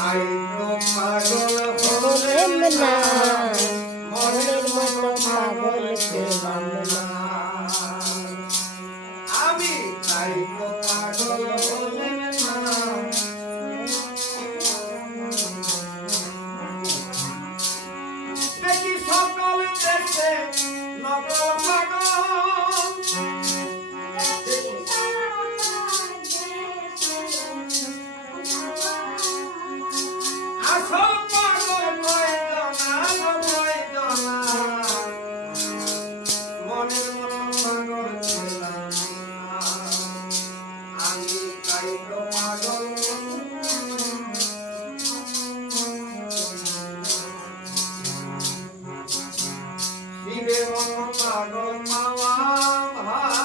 তাই তো পাগল হলেম হলেন না না, মনের মতো পাগল পেলাম না। আমি তাই তো পাগল হলেন না। দেখি সকল দেশে নগর পাগল, আসল পাগল কয়জনা গো কয়জনা, মনের মতো পাগল ছিলাম না। আমি তাই তো পাগল শিবের মতো পাগল পাওয়া ভাই,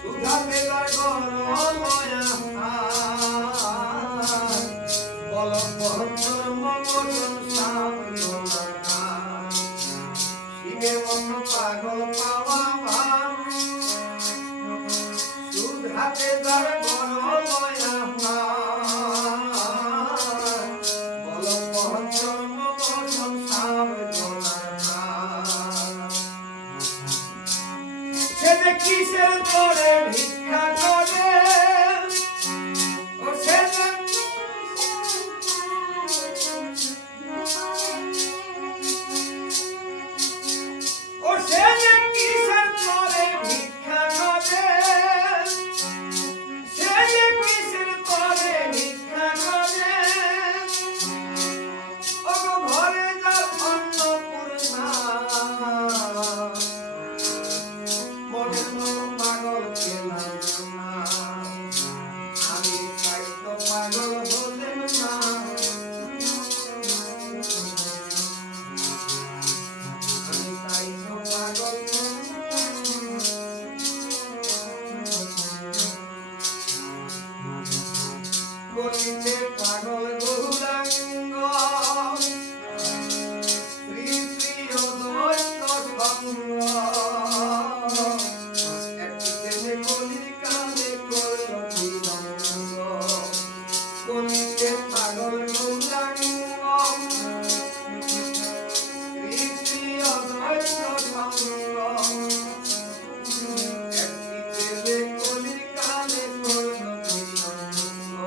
সুধাতে তার গরম মায়া বল বহর মগন সাবনা। শিবের মতো পাগল পাওয়া ভাই, সুধাতে তার গরম মায়া বল বহর মগন সাবনা। সে যে কিসের করে ভিক্ষা করে, ও সে যে কিসের করে ভিক্ষা করে, সে যে কিসের করে ভিক্ষা করে, ও গো ঘরে যার অন্নপূর্ণা, মনের মতো পাগল পেলাম না। আমি তাই তো পাগল হলেন না। আমি তাই তো পাগল করিতে পাগল গৌরাঙ্গ, শ্রী শ্রী অদ্বৈত সঙ্গ, একদিকে কলির কালে করল বিলম্ব। করিতে পাগল গৌরাঙ্গ, শ্রী শ্রী অদ্বৈত সঙ্গ, একদিকে কলির কালে করল বিলম্ব।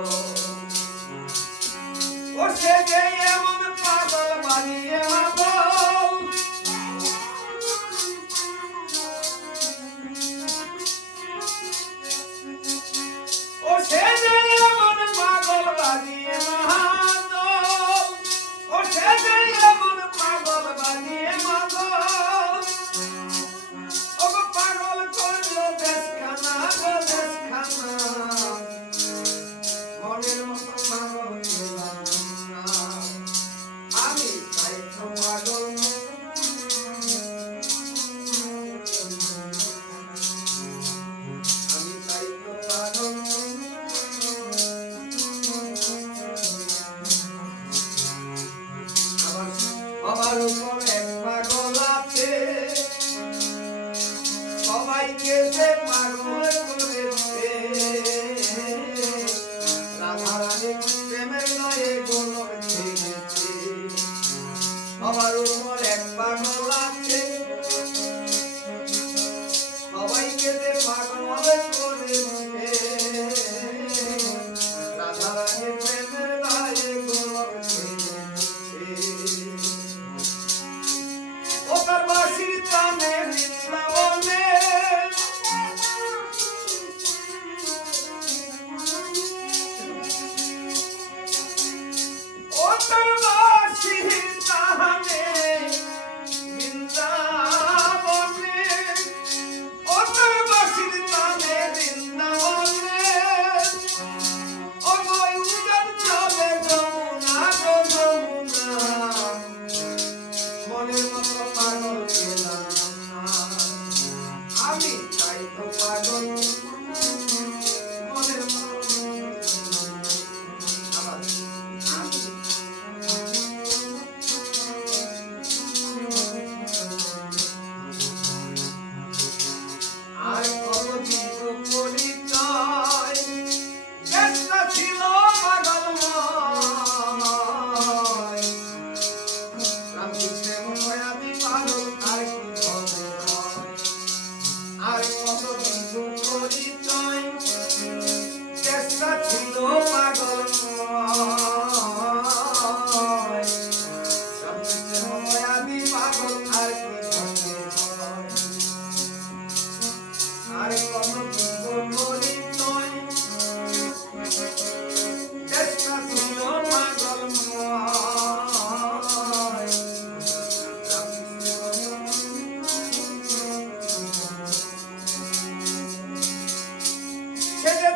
যে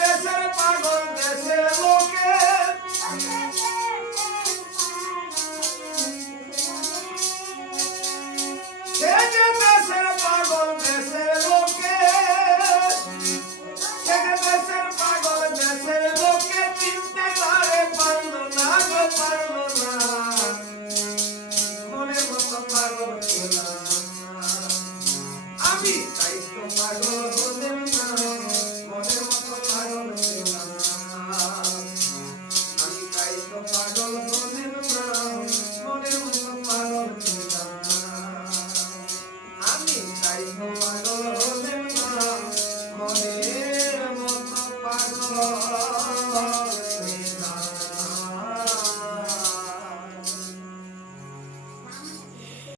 দেশের পাগল দেশের লোকে সে যে দেশের পাগল দেশের লোকে সে যে দেশের পাগল দেশের লোকে চিনতে পারলো না গো পারলো না মনের মতো পাগল ছিলাম আমি তাই তো পাগল হলেম না মনের মতো পাগল ছিলাম আমি তাই তো পাগল হলেম না মনের মতো পাগল ছিলাম আমি তাই তো